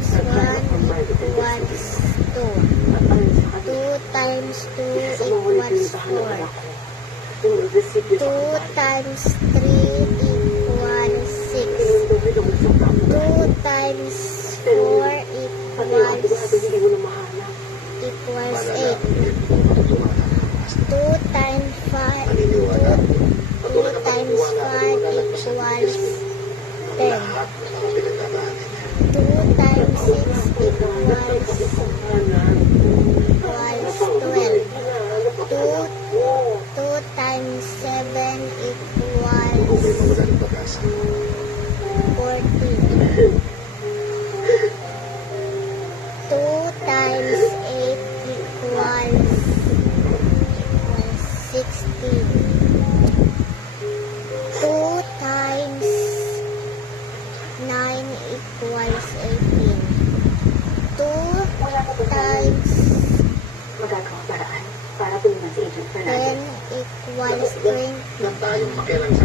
times 1 equals 2. 2 times 2 equals 4. 2 times 3 equals 6. 2 times 4 equals 8. 2 times 5 equals 10. 2 times 6 equals 12. 2 times 7 equals 14. 2 times 8 equals 16. 2 times 9 equals 18. 2 times 10 equals 20.